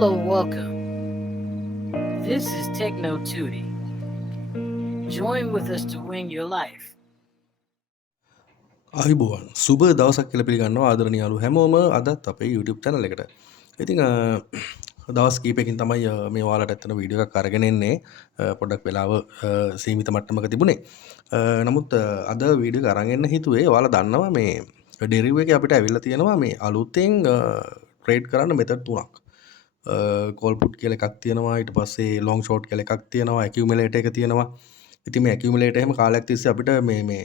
Hello, welcome. This is Techno Tootie. Join with us to win your life. අයිබෝවන් සුබ දවසක් කියලා පිළිගන්නවා ආදරණීය යාළු හැමෝම අදත් අපේ YouTube channel එකට. ඉතින් දවස් කීපයකින් තමයි මේ ඔයාලට ඇත්තන වීඩියෝ එකක් අරගෙන එන්නේ. පොඩ්ඩක් වෙලාව සීමිත මට්ටමක තිබුණේ. නමුත් අද වීඩියෝ එක අරන් එන්න හිතුවේ ඔයාලා දන්නවා මේ Deriv එකේ අපිට ඇවිල්ලා තියෙනවා මේ අලුතෙන් ට්‍රේඩ් කරන්න මෙතඩ් තුනක්. කෝල් පුට් කියලා එකක් තියෙනවා, ඊට පස්සේ ලොන්ග් ෂෝට් කියලා එකක් තියෙනවා, ඇකියුමුලේටර් එක තියෙනවා. ඉතින් මේ ඇකියුමුලේටර් එහෙම කාලයක් තිස්සේ අපිට මේ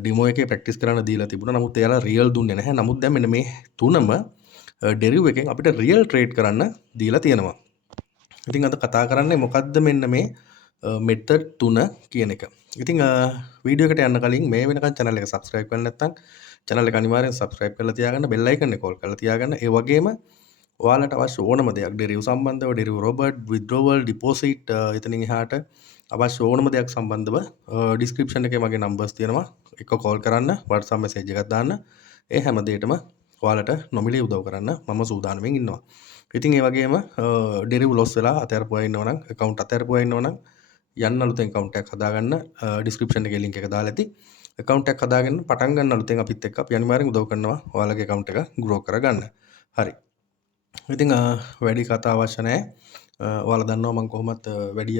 ඩිමෝ එකේ ප්‍රැක්ටිස් කරන්න දීලා තිබුණා. නමුත් එයාලා රියල් දුන්නේ නැහැ. නමුත් දැන් මෙන්න මේ තුනම Deriv එකෙන් අපිට රියල් ට්‍රේඩ් කරන්න දීලා තියෙනවා. ඉතින් අද කතා කරන්නේ මොකද්ද මෙන්න මේ මෙතඩ් 3 කියන එක. ඉතින් වීඩියෝ එකට යන්න කලින් මේ වෙනකන් channel එක subscribe කරලා නැත්නම් channel එක අනිවාර්යෙන් subscribe කරලා තියාගන්න, bell icon එක call කරලා තියාගන්න. ඒ වගේම ඔයාලට අවශ්‍ය ඕනම දෙයක් Deriv සම්බන්ධව, Deriv robot, withdrawal, deposit, එතනින් එහාට අවශ්‍ය ඕනම දෙයක් සම්බන්ධව description එකේ මගේ numbers තියෙනවා. එක call කරන්න, WhatsApp message එකක් දාන්න. ඒ හැම දෙයකටම ඔයාලට නොමිලේ උදව් කරන්න මම සූදානම්ෙන් ඉන්නවා. ඉතින් ඒ වගේම Deriv loss වෙලා අතහැරපුවා ඉන්නවා නම්, account අතහැරපුවා ඉන්නවා නම් යන්න අලුතෙන් account එකක් හදාගන්න. description එකේ link එක දාලා ඇති. account එකක් හදාගෙන පටන් ගන්න අලුතෙන් අපිත් එක්ක අපි අනිවාර්යෙන් උදව් කරනවා ඔයාලගේ account එක grow කරගන්න. හරි. ඉතින් වැඩි කතා අවශ්‍ය නැහැ. ඔයාලා දන්නවා මම කොහොමත් වැඩි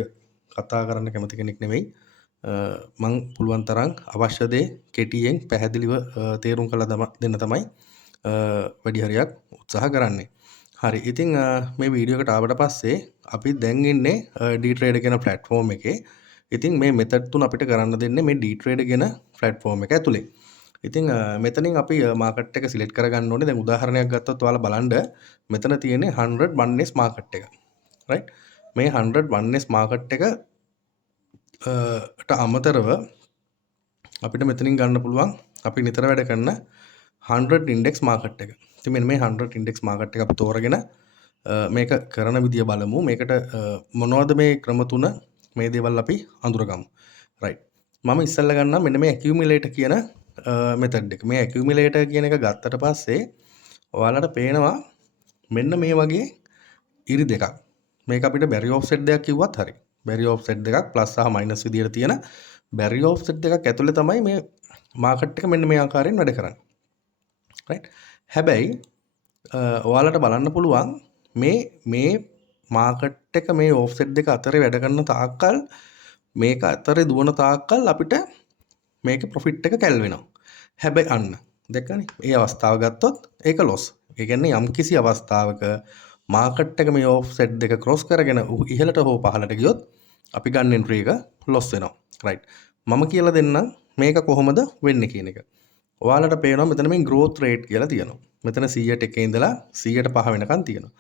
කතා කරන්න කැමති කෙනෙක් නෙමෙයි. මම පුළුවන් තරම් අවශ්‍ය දේ කෙටියෙන් පැහැදිලිව තේරුම් කරලා දෙන්න තමයි වැඩි හරියක් උත්සාහ කරන්නේ. හරි. ඉතින් මේ වීඩියෝ එකට ආවට පස්සේ අපි දැන් ඉන්නේ D-Trade කියන platform එකේ. ඉතින් මේ method තුන අපිට කරන්න දෙන්නේ මේ D-Trade කියන platform එක ඇතුලේ. ඉතින් මෙතනින් අපි මාකට් එක සිලෙක්ට් කරගන්න ඕනේ. දැන් උදාහරණයක් ගත්තොත් ඔයාලා බලන්න මෙතන තියෙන්නේ 100 1S මාකට් එක. right? මේ 100 1S මාකට් එක ට අමතරව අපිට මෙතනින් ගන්න පුළුවන් අපි නිතර වැඩ කරන 100 ඉන්ඩෙක්ස් මාකට් එක. ඉතින් මෙන්න මේ 100 ඉන්ඩෙක්ස් මාකට් එක අපි තෝරගෙන මේක කරන විදිය බලමු. මේකට මොනවද මේ ක්‍රම තුන මේ දේවල් අපි අඳුරගමු. right. මම ඉස්සෙල්ලා ගන්නම් මෙන්න මේ accumulator කියන මෙතඩ් එක. මේ accumulator කියන එක ගත්තට පස්සේ ඔයාලට පේනවා මෙන්න මේ වගේ ඉරි දෙකක්. මේක අපිට barrier offset දෙකක් කිව්වත් හරි. barrier offset දෙකක් plus සහ minus විදියට තියෙන barrier offset දෙකක් ඇතුලේ තමයි මේ මාකට් එක මෙන්න මේ ආකාරයෙන් වැඩ කරන්නේ. right. හැබැයි ඔයාලට බලන්න පුළුවන් මේ මාකට් එක මේ offset දෙක අතරේ වැඩ කරන තාක්කල් මේක අතරේ දුවන තාක්කල් අපිට මේකේ profit එක කැල් වෙනවා. හැබැයි අන්න දැක්කනේ මේ අවස්ථාව ගත්තොත් ඒක loss. ඒ කියන්නේ යම්කිසි අවස්ථාවක මාකට් එක මේ offset දෙක cross කරගෙන ඉහළට හෝ පහළට ගියොත් අපි ගන්න entry එක loss වෙනවා. right. මම කියලා දෙන්නම් මේක කොහොමද වෙන්නේ කියන එක. ඔයාලට පේනවා මෙතන මේ growth rate කියලා තියෙනවා. මෙතන 100ට 1 ඉඳලා 100ට 5 වෙනකන් තියෙනවා.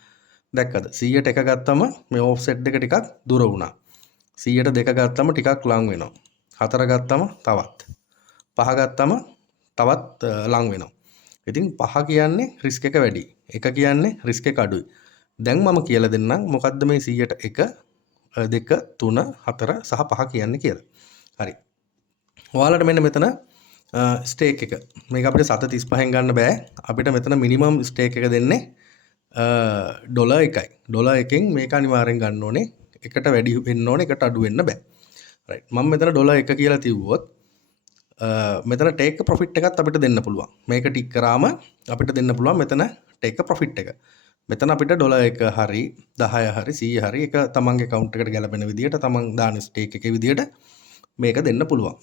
දැක්කද? 100ට 1 ගත්තම මේ offset දෙක ටිකක් දුර වුණා. 100ට 2 ගත්තම ටිකක් ලං වෙනවා. 4 ගත්තම තවත්. 5 ගත්තම තවත් ලං වෙනවා. ඉතින් 5 කියන්නේ risk එක වැඩි. 1 කියන්නේ risk එක අඩුයි. දැන් මම කියලා දෙන්නම් මොකද්ද මේ 100ට 1 2 3 4 සහ 5 කියන්නේ කියලා. හරි. ඔයාලට මෙන්න මෙතන ස්ටේක් එක. මේක අපිට $7.35න් ගන්න බෑ. අපිට මෙතන මිනිමම් ස්ටේක් එක දෙන්නේ ඩොලර් 1යි. ඩොලර් 1කින් මේක අනිවාර්යෙන් ගන්න ඕනේ. එකට වැඩි වෙන්න ඕනේ, එකට අඩු වෙන්න බෑ. right. මම මෙතන ඩොලර් 1 කියලා තියුවොත් මෙතන ටේක් ප්‍රොෆිට් එකත් අපිට දෙන්න පුළුවන්. මේක ටික් කරාම අපිට දෙන්න පුළුවන් මෙතන ටේක් ප්‍රොෆිට් එක. මෙතන අපිට ඩොලර් 1 හරි 10 හරි 100 හරි එක තමන්ගේ account එකට ගැලපෙන විදියට තමන් දාන ස්ටේක් එකේ විදියට මේක දෙන්න පුළුවන්.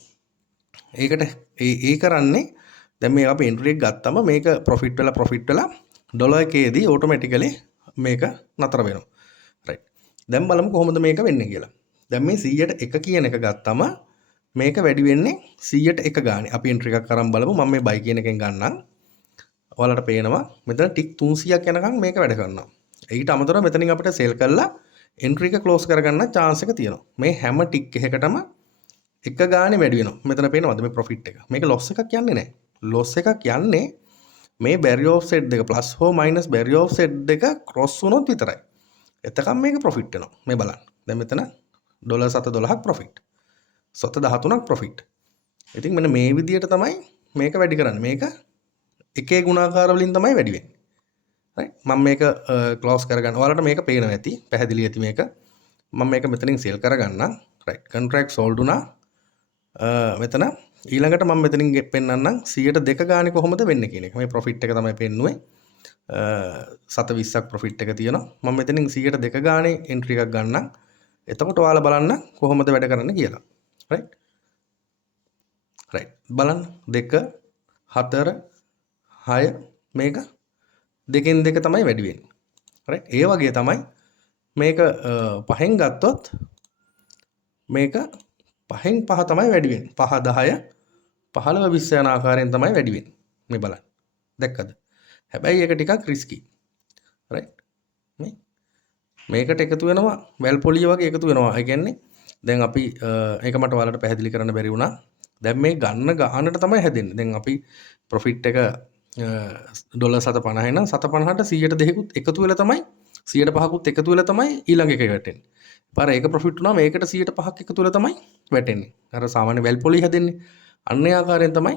ඒකට ඒ කරන්නේ දැන් මේ අපි entry එක ගත්තම මේක profit වෙලා ඩොලර් 1කේදී automatically මේක නතර වෙනවා. right. දැන් බලමු කොහොමද මේක වෙන්නේ කියලා. දැන් මේ 100ට 1 කියන එක ගත්තම මේක වැඩි වෙන්නේ 100ට 1 ගානේ. අපි entry එකක් අරන් බලමු. මම මේ buy කියන එකෙන් ගන්නම්. ඔයාලට පේනවා මෙතන ටික් 300ක් යනකම් මේක වැඩ කරනවා. ඊට අමතරව මෙතනින් අපිට sell කරලා entry එක close කරගන්න chance එක තියෙනවා. මේ හැම ටික් එකකටම එක ගානේ වැඩි වෙනවා. මෙතන පේනවද මේ profit එක? මේක loss එකක් යන්නේ නැහැ. loss එකක් යන්නේ මේ barrier offset දෙක plus හෝ minus barrier offset දෙක cross වුණොත් විතරයි. එතකම් මේක profit වෙනවා. මේ බලන්න. දැන් මෙතන ඩොලර් 7.12ක් profit. 7.13ක් profit. ඉතින් මෙන්න මේ විදියට තමයි මේක වැඩි කරන්නේ. මේක එකේ ගුණාකාර වලින් තමයි වැඩි වෙන්නේ. right මම මේක ක්ලෝස් කරගන්න ඔයාලට මේක පේනවා ඇති පැහැදිලි ඇති මේක මම මේක මෙතනින් සෙල් කරගන්නම් right contract sold උනා මෙතන ඊළඟට මම මෙතනින් පෙන්නන්නම් 102 ගානේ කොහොමද වෙන්නේ කියන එක මේ ප්‍රොෆිට් එක තමයි පෙන්නුවේ 720ක් ප්‍රොෆිට් එක තියෙනවා මම මෙතනින් 102 ගානේ එන්ට්‍රි එකක් ගන්නම් එතකොට ඔයාලා බලන්න කොහොමද වැඩ කරන්න කියලා right right බලන්න 2 4 6 මේක දෙකෙන් දෙක තමයි වැඩි වෙන්නේ right ඒ වගේ තමයි මේක පහෙන් ගත්තොත් මේක පහෙන් පහ තමයි වැඩි වෙන්නේ 5 10 15 20 යන ආකාරයෙන් තමයි වැඩි වෙන්නේ මේ බලන්න දැක්කද හැබැයි ඒක ටිකක් රිස්කි right මේකට එකතු වෙනවා වැල් පොලිය වගේ එකතු වෙනවා ඒ කියන්නේ දැන් අපි ඒක මට ඔයාලට පැහැදිලි කරන්න බැරි වුණා දැන් මේ ගන්න ගානට තමයි හැදෙන්නේ දැන් අපි ප්‍රොෆිට් එක ඩොලර් 750 නම් 750ට 102කුත් එකතු වෙලා තමයි 105කුත් එකතු වෙලා තමයි ඊළඟ එක වැටෙන්නේ. පාර ඒක ප්‍රොෆිට් වුණාම ඒකට 105ක් එකතු වෙලා තමයි වැටෙන්නේ. අර සාමාන්‍ය වැල් පොලි හැදෙන්නේ. අන්න ඒ ආකාරයෙන් තමයි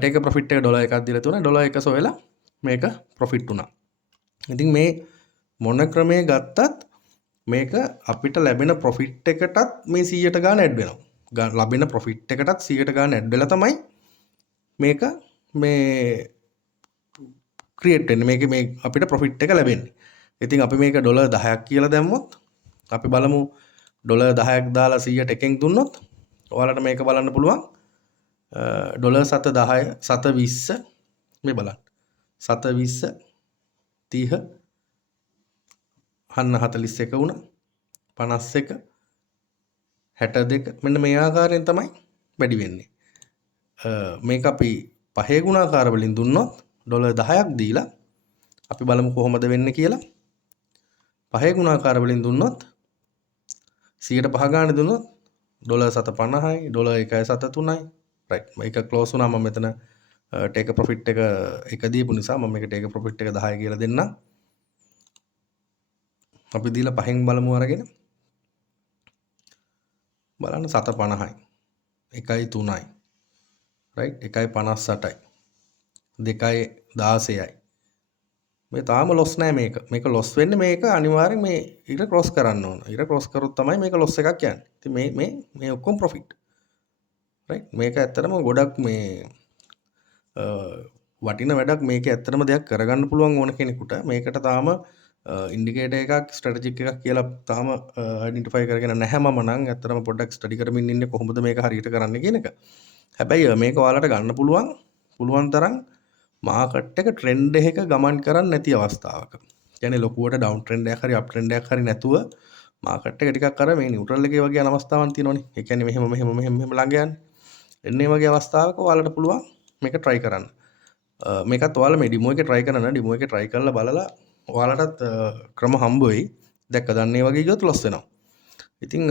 ටේක ප්‍රොෆිට් එක ඩොලර් 1ක් දීලා තුන ඩොලර් 1 සොයලා මේක ප්‍රොෆිට් වුණා. ඉතින් මේ මොන ක්‍රමයේ ගත්තත් මේක අපිට ලැබෙන ප්‍රොෆිට් එකටත් මේ 100ට ගාන ඇඩ් වෙනවා. ලැබෙන ප්‍රොෆිට් එකටත් 100ට ගාන ඇඩ් වෙලා තමයි මේක මේ ක්‍රියේට් වෙන්නේ. මේක මේ අපිට ප්‍රොෆිට් එක ලැබෙන්නේ. ඉතින් අපි මේක ඩොලර් 10ක් කියලා දැම්මොත් අපි බලමු ඩොලර් 10ක් දාලා 100ට එකෙන් දුන්නොත් ඔයාලට මේක බලන්න පුළුවන් ඩොලර් 710 720 මේ බලන්න 720 30 41 වුණා 51 62 මෙන්න මේ ආකාරයෙන් තමයි වැඩි වෙන්නේ. මේක අපි පහේ ගුණාකාර වලින් දුන්නොත් ඩොලර් 10ක් දීලා අපි බලමු කොහොමද වෙන්නේ කියලා. පහේ ගුණාකාර වලින් දුන්නොත් 105 ගානේ දුන්නොත් ඩොලර් 750යි ඩොලර් 1.73යි right මේක ක්ලෝස් වුණා මම මෙතන ටේක ප්‍රොෆිට් එක දීපු නිසා මම මේක ටේක ප්‍රොෆිට් එක 10 කියලා දෙන්නම්. අපි දීලා පහෙන් බලමු අරගෙන බලන්න 750යි 1.3යි right 1.58යි 2.16යි මේ තාම ලොස් නෑ මේක ලොස් වෙන්නේ මේක අනිවාර්යෙන් මේ ඉර ක්‍රොස් කරන්න ඕන. ඉර ක්‍රොස් කරොත් තමයි මේක ලොස් එකක් යන්නේ. ඉතින් මේ ඔක්කොම ප්‍රොෆිට්. right මේක ඇත්තටම ගොඩක් මේ වටින වැඩක් මේක ඇත්තටම දෙයක් කරගන්න පුළුවන් ඕන කෙනෙකුට. මේකට තාම ඉන්ඩිකේටර් එකක් ස්ට්‍රැටජික් එකක් කියලා තාම අයිඩෙන්ටිෆයි කරගෙන නැහැ මම නම් ඇත්තටම පොඩ්ඩක් ස්ටඩි කරමින් ඉන්නේ කොහොමද මේක හරියට කරන්න කියන එක. හැබැයි මේක ඔයාලට ගන්න පුළුවන් තරම් මාකට් එක ට්‍රෙන්ඩ් එකක ගමන් කරන්නේ නැති අවස්ථාවක. කියන්නේ ලොකුවට ඩවුන් ට්‍රෙන්ඩ් එකක් හරි අප් ට්‍රෙන්ඩ් එකක් හරි නැතුව මාකට් එක ටිකක් අර මේ නියුට්‍රල් එකේ වගේ යන අවස්ථාවක් තියෙනවනේ. ඒ කියන්නේ මෙහෙම ළඟ යන්නේ. එන්නේ වගේ අවස්ථාවක ඔයාලට පුළුවන් මේක try කරන්න. මේකත් ඔයාලා මේ ඩෙමෝ එකේ try කරන්න ඩෙමෝ එකේ try කරලා බලලා ඔයාලටත් ක්‍රම හම්බ වෙයි. දැක්කද අන්න ඒ වගේ ගියොත් ලොස් වෙනවා. ඉතින්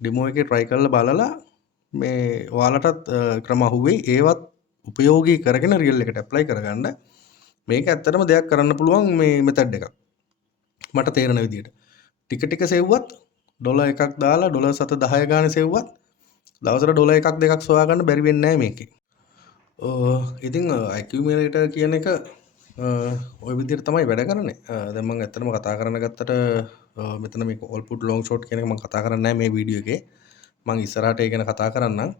ඩෙමෝ එකේ try කරලා බලලා මේ ඔයාලටත් ක්‍රම අහුවෙයි. ඒවත් උපයෝගී කරගෙන රියල් එකට ඇප්ලයි කරගන්න. මේක ඇත්තටම දෙයක් කරන්න පුළුවන් මේ මෙතඩ් එකක්. මට තේරෙන විදිහට. ටික සෙව්වත් ඩොලර් 1ක් දාලා ඩොලර් 710 ගානේ සෙව්වත් දවසට ඩොලර් 1ක් 2ක් සොයා ගන්න බැරි වෙන්නේ නැහැ මේකේ. ඉතින් ඇකියුමුලේටර් කියන එක ඔය විදිහට තමයි වැඩ කරන්නේ. දැන් මම ඇත්තටම කතා කරන්න ගත්තට මෙතන මේ all put long short කියන එක මම කතා කරන්නේ නැහැ මේ වීඩියෝ එකේ. මම ඉස්සරහට ඒ ගැන කතා කරන්නම්.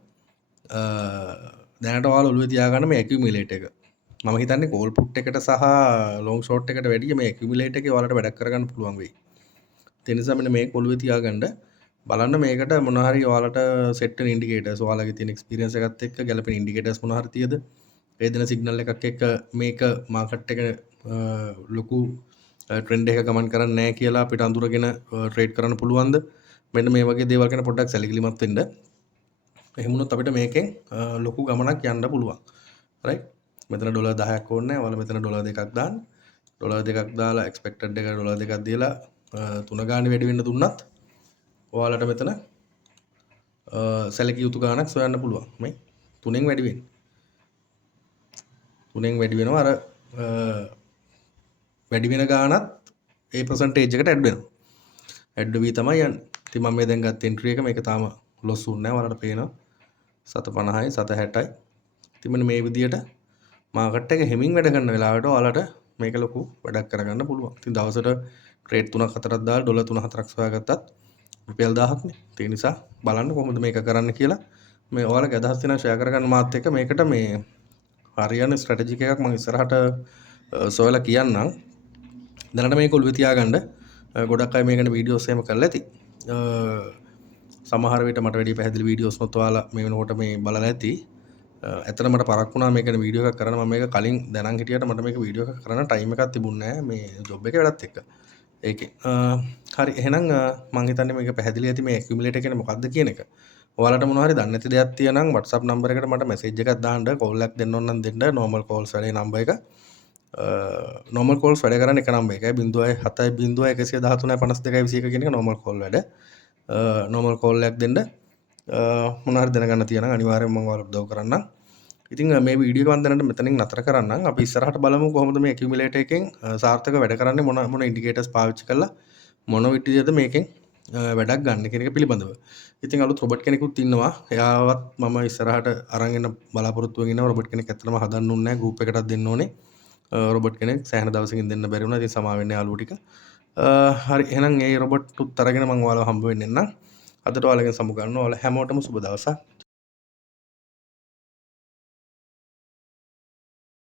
දැනට ඔයාලා ඔළුවේ තියාගන්න මේ ඇකියුමුලේටර් එක. මම හිතන්නේ call put එකට සහ long short එකට වැඩිය මේ ඇකියුමුලේටර් එකේ ඔයාලට වැඩක් කරගන්න පුළුවන් වෙයි. ඒ නිසා මෙන්න මේක ඔළුවේ තියාගන්න බලන්න මේකට මොන හරි ඔයාලට සෙට් වෙන ඉන්ඩිකේටර්ස් ඔයාලගේ තියෙන එක්ස්පීරියන්ස් එකත් එක්ක ගැලපෙන ඉන්ඩිකේටර්ස් මොන හරි තියද ඒ දෙන සිග්නල් එකක් එක්ක මේක මාකට් එක ලොකු ට්‍රෙන්ඩ් එක ගමන් කරන්නේ නැහැ කියලා අපිට අඳුරගෙන ට්‍රේඩ් කරන්න පුළුවන්ද මෙන්න මේ වගේ දේවල් ගැන පොඩ්ඩක් සැලකිලිමත් වෙන්න එහෙම වුණොත් අපිට මේකෙන් ලොකු ගමනක් යන්න පුළුවන් රයිට් මෙතන ඩොලර් 10ක් ඕනේ නැහැ ඔයාලා මෙතන ඩොලර් 2ක් දාන්න ඩොලර් 2ක් දාලා එක්ස්පෙක්ටඩ් එක ඩොලර් 2ක් දීලා 3 ගානේ වැඩි වෙන්න දුන්නත් ඔයාලට මෙතන සැලකිය යුතු ගාණක් සොයන්න පුළුවන් මේ 3න් වැඩි වෙන්නේ 3න් වැඩි වෙනවා අර වැඩි වෙන ගාණත් ඒ percentage එකට ඇඩ් වෙනවා ඇඩ් වෙවි තමයි යන්නේ ඉතින් මම මේ දැන් ගත්ත එන්ට්‍රි එක මේක තාම ලොස් වුන්නේ නැහැ ඔයාලට පේනවා 750යි 760යි ඉතින් මෙන්න මේ විදියට මාකට් එක හිමින් වැඩ කරන වෙලාවට ඔයාලට මේක ලොකු වැඩක් කරගන්න පුළුවන්. ඉතින් දවසට ට්‍රේඩ් 3ක් 4ක් දාලා ඩොලර් 3 4ක් සොයාගත්තත් රුපියල් 1000ක් නේ. ඒ නිසා බලන්න කොහොමද මේක කරන්න කියලා. මේ ඔයාලගේ අදහස් තියෙනවා ෂෙයා කරගන්න මාත් එක්ක. මේකට මේ හරියන ස්ට්‍රැටජික් එකක් මම ඉස්සරහට සොයලා කියන්නම්. දැනට මේක ඔළුවේ තියාගන්න. ගොඩක් අය මේකට වීඩියෝස් එහෙම කරලා ඇති. සමහර විට මට වැඩි පැහැදිලි වීඩියෝස් නොත් ඔයාලා මේ වෙනකොට මේ බලලා ඇති. ඇත්තට මට පරක් වුණා මේකට වීඩියෝ එකක් කරන්න. මම මේක කලින් දැනන් හිටියට මට මේක වීඩියෝ එකක් කරන්න ටයිම් එකක් තිබුණේ නැහැ මේ ජොබ් එකේ වැඩත් එක්ක. ඒකේ හරි එහෙනම් මම හිතන්නේ මේක පැහැදිලි ඇති මේ ඇකියුමුලේටර් කියන්නේ මොකක්ද කියන එක. ඔයාලට මොනවා හරි දන්නේ නැති දෙයක් තියෙනම් WhatsApp නම්බර් එකට මට මැසේජ් එකක් දාන්න කෝල් එකක් දෙන්න ඕන නම් දෙන්න normal calls වැඩේ නම්බර් එක. normal calls වැඩ කරන්නේ එක නම්බර් එකයි 0.70113.5221 කියන එක normal call වැඩ. normal call එකක් දෙන්න මොනවා හරි දැනගන්න තියෙනම් අනිවාර්යෙන්ම මම ඔයාලට උදව් කරන්නම්. ඉතින් මේ වීඩියෝ එක මම දැනට මෙතනින් නතර කරන්නම්. අපි ඉස්සරහට බලමු කොහොමද මේ ඇකියුමුලේටර් එකෙන් සාර්ථක වැඩ කරන්නේ මොන ඉන්ඩිකේටර්ස් පාවිච්චි කරලා මොන විදිහටද මේකෙන් වැඩක් ගන්න කියන එක පිළිබඳව. ඉතින් අලුත් රොබට් කෙනෙකුත් ඉන්නවා. එයාවත් මම ඉස්සරහට අරන් එන්න බලාපොරොත්තු වෙගෙන ඉන්නවා. රොබට් කෙනෙක් ඇත්තටම හදන්න ඕනේ නැහැ. ගෲප් එකටත් දෙන්න ඕනේ. රොබට් කෙනෙක් සෑහෙන දවසකින් දෙන්න බැරි වුණා. ඉතින් සමා වෙන්න යාළුවෝ ටික. හරි එහෙනම් මේ රොබට් උත් අරගෙන මම ඔයාලව හම්බ වෙන්න එන්නම්. අදට ඔයාලගෙන් සමු ගන්නවා. ඔයාලා හැමෝටම සුබ දවසක්.